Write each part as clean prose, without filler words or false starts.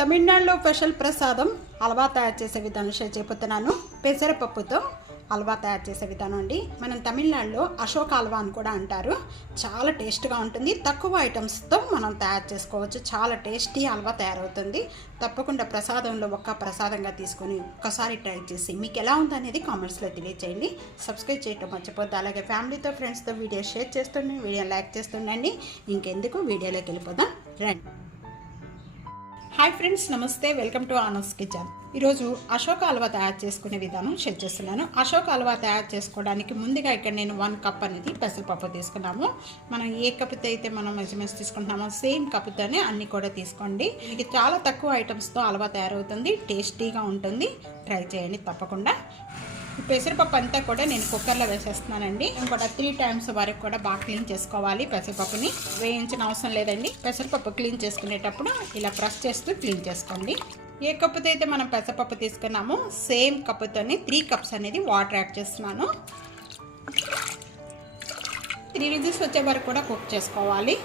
తమిళనాడులో స్పెషల్ ప్రసాదం హల్వా తయారు చేసే విధానం షేర్ చేయబోతున్నాను. పెసరపప్పుతో హల్వా తయారు చేసే విధానం అండి. మనం తమిళనాడులో అశోక హల్వా అని కూడా అంటారు. చాలా టేస్ట్గా ఉంటుంది. తక్కువ ఐటమ్స్తో మనం తయారు చేసుకోవచ్చు. చాలా టేస్టీ హల్వా తయారవుతుంది. తప్పకుండా ప్రసాదంలో ఒక్క ప్రసాదంగా తీసుకొని ఒక్కసారి ట్రై చేసి మీకు ఎలా ఉందనేది కామెంట్స్లో తెలియచేయండి. సబ్స్క్రైబ్ చేయటం మర్చిపోద్దు. అలాగే ఫ్యామిలీతో ఫ్రెండ్స్తో వీడియో షేర్ చేస్తుండండి, వీడియో లైక్ చేస్తుండండి. ఇంకెందుకు వీడియోలోకి వెళ్ళిపోదాం రండి. హాయ్ ఫ్రెండ్స్, నమస్తే, వెల్కమ్ టు ఆనూస్ కిచెన్. ఈరోజు అశోక హల్వా తయారు చేసుకునే విధానం షేర్ చేస్తున్నాను. అశోక హల్వా తయారు చేసుకోవడానికి ముందుగా ఇక్కడ నేను 1 కప్ అనేది పెసరపప్పు తీసుకున్నాము. మనం ఏ కప్పుతో అయితే మనం మెజర్మెంట్స్ తీసుకుంటున్నామో సేమ్ కప్పుతోనే అన్నీ కూడా తీసుకోండి. ఇది చాలా తక్కువ ఐటమ్స్తో హల్వా తయారవుతుంది, టేస్టీగా ఉంటుంది. ట్రై చేయండి తప్పకుండా. పెసరపప్పు అంతా కూడా నేను కుక్కర్లో వేసేస్తున్నానండి. ఇంకోటి 3 times వరకు కూడా బాగా క్లీన్ చేసుకోవాలి. పెసరపప్పుని వేయించిన అవసరం లేదండి. పెసరపప్పు క్లీన్ చేసుకునేటప్పుడు ఇలా ప్రెస్ చేస్తూ క్లీన్ చేసుకోండి. ఏ కప్పుతో అయితే మనం పెసరపప్పు తీసుకున్నామో సేమ్ కప్పుతోనే 3 cups అనేది వాటర్ యాడ్ చేస్తున్నాను. 3 విజిల్స్ వచ్చే వరకు కూడా కుక్ చేసుకోవాలి.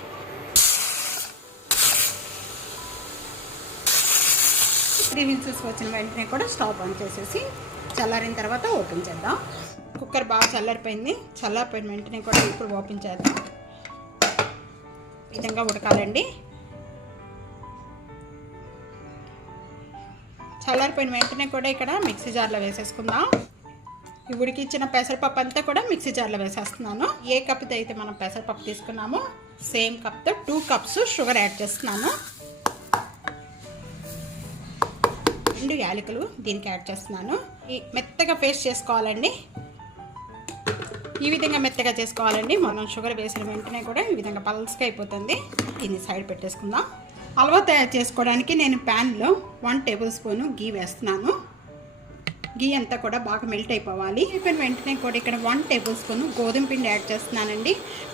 విజిల్స్ వచ్చిన వెంటనే కూడా స్టవ్ ఆన్ చేసేసి చల్లారిన తర్వాత ఓపెన్ చేద్దాం. కుక్కర్ బాగా చల్లారిపోయింది. చల్లారిపోయిన వెంటనే కూడా ఇప్పుడు ఓపెన్ చేద్దాం. ఈ విధంగా ఉడకాలండి. చల్లారిపోయిన వెంటనే కూడా ఇక్కడ మిక్సీ జార్లో వేసేసుకుందాం. ఈ ఉడికిచ్చిన పెసరపప్పు అంతా కూడా మిక్సీ జార్లో వేసేస్తున్నాను. ఏ కప్తో అయితే మనం పెసరపప్పు తీసుకున్నామో సేమ్ కప్తో 2 cups షుగర్ యాడ్ చేస్తున్నాను. 2 యాలకులు దీనికి యాడ్ చేస్తున్నాను. ఈ మెత్తగా పేస్ట్ చేసుకోవాలండి. ఈ విధంగా మెత్తగా చేసుకోవాలండి. మనం షుగర్ వేసిన వెంటనే కూడా ఈ విధంగా పల్స్గా అయిపోతుంది. దీన్ని సైడ్ పెట్టేసుకుందాం. హల్వా తయారు చేసుకోవడానికి నేను ప్యాన్లో 1 tablespoon ఘీ వేస్తున్నాను. ఘీ అంతా కూడా బాగా మెల్ట్ అయిపోవాలి. అయిపోయిన వెంటనే కూడా ఇక్కడ 1 tablespoon గోధుమ పిండి యాడ్ చేస్తున్నానండి.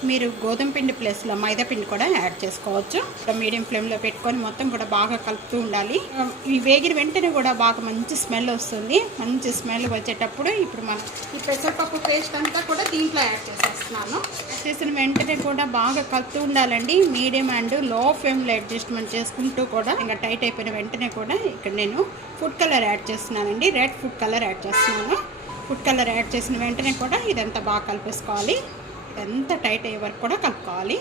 మీరు గోధుమ పిండి ప్లేస్లో మైదా పిండి కూడా యాడ్ చేసుకోవచ్చు. మీడియం ఫ్లేమ్లో పెట్టుకొని మొత్తం కూడా బాగా కలుపుతూ ఉండాలి. ఈ వేగిన వెంటనే కూడా బాగా మంచి స్మెల్ వస్తుంది. మంచి స్మెల్ వచ్చేటప్పుడు ఇప్పుడు మనం ఈ పెసరపప్పు పేస్ట్ అంతా కూడా దీంట్లో యాడ్ చేసేస్తున్నాను. యాడ్ చేసిన వెంటనే కూడా బాగా కలుపుతూ ఉండాలండి. మీడియం అండ్ లో ఫ్లేమ్లో అడ్జస్ట్మెంట్ చేసుకుంటూ కూడా ఇంకా టైట్ అయిపోయిన వెంటనే కూడా ఇక్కడ నేను ఫుడ్ కలర్ యాడ్ చేస్తున్నానండి. రెడ్ ఫుడ్ కలర్ యాడ్ చేస్తున్నాను. ఫుడ్ కలర్ యాడ్ చేసిన వెంటనే కూడా ఇదంతా బాగా కలిపేసుకోవాలి. ఇదంతా టైట్ అయ్యే వరకు కూడా కలుపుకోవాలి.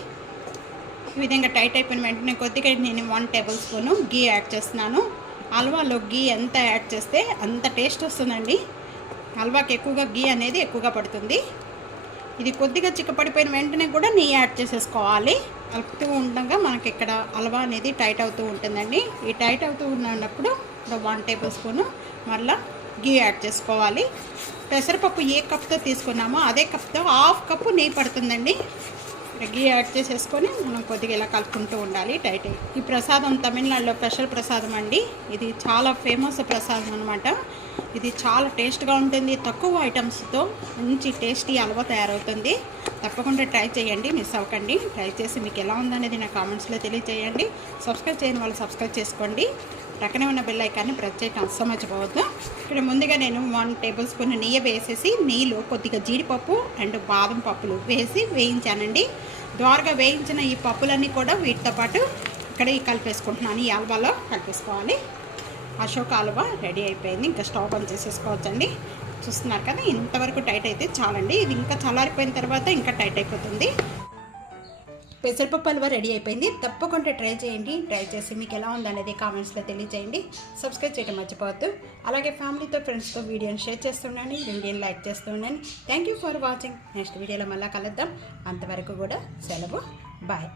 ఈ విధంగా టైట్ అయిపోయిన వెంటనే కొద్దిగా నేను 1 tablespoon ఘీ యాడ్ చేస్తున్నాను. హల్వాలో ఘీ ఎంత యాడ్ చేస్తే అంత టేస్ట్ వస్తుందండి. హల్వాకి ఎక్కువగా ఘీ అనేది ఎక్కువగా పడుతుంది. ఇది కొద్దిగా చిక్కపడిపోయిన వెంటనే కూడా నెయ్యి యాడ్ చేసేసుకోవాలి. కలుపుతూ ఉండగా మనకి ఇక్కడ హల్వా అనేది టైట్ అవుతూ ఉంటుందండి. ఈ టైట్ అవుతూ ఉన్నప్పుడు 1 tablespoon మళ్ళీ ఘీ యాడ్ చేసుకోవాలి. పెసరపప్పు ఏ కప్తో తీసుకున్నామో అదే కప్తో 1/2 cup నెయ్యి పడుతుందండి. ఘీ యాడ్ చేసేసుకొని మనం కొద్దిగా ఇలా కలుపుకుంటూ ఉండాలి టైట్. ఈ ప్రసాదం తమిళనాడులో స్పెషల్ ప్రసాదం అండి. ఇది చాలా ఫేమస్ ప్రసాదం అనమాట. ఇది చాలా టేస్ట్గా ఉంటుంది. తక్కువ ఐటమ్స్తో మంచి టేస్టీ హల్వా తయారవుతుంది. తప్పకుండా ట్రై చేయండి, మిస్ అవ్వకండి. ట్రై చేసి మీకు ఎలా ఉందనేది నా కామెంట్స్లో తెలియజేయండి. సబ్స్క్రైబ్ చేయని వాళ్ళు సబ్స్క్రైబ్ చేసుకోండి. పక్కనే ఉన్న బెల్ ఐకాన్ని ప్రెస్ చేయడం అస్సలు మర్చిపోవద్దు. ఇక్కడ ముందుగా నేను 1 tablespoon నెయ్యి వేసేసి నెయ్యిలో కొద్దిగా జీడిపప్పు అండ్ బాదం పప్పులు వేసి వేయించానండి. ద్వారగా వేయించిన ఈ పప్పులన్నీ కూడా వీటితో పాటు ఇక్కడ కలిపేసుకుంటున్నాను. ఈ హల్వాలో కలిపేసుకోవాలి. అశోక హల్వా రెడీ అయిపోయింది. ఇంకా స్టవ్ ఆన్ చేసేసుకోవచ్చండి. చూస్తున్నారు కదా, ఇంతవరకు టైట్ అయితే చాలండి. ఇది ఇంకా చల్లారిపోయిన తర్వాత ఇంకా టైట్ అయిపోతుంది. పెసరపప్పు హల్వా రెడీ అయిపోయింది. తప్పకుండా ట్రై చేయండి. ట్రై చేసి మీకు ఎలా ఉందనేది కామెంట్స్లో తెలియజేయండి. సబ్స్క్రైబ్ చేయడం మర్చిపోవద్దు. అలాగే ఫ్యామిలీతో ఫ్రెండ్స్తో వీడియోని షేర్ చేస్తుండండి, వీడియోని లైక్ చేస్తూ ఉండండి. Thank you for watching. Next వీడియోలో మళ్ళీ కలుద్దాం. అంతవరకు కూడా సెలవు. బాయ్.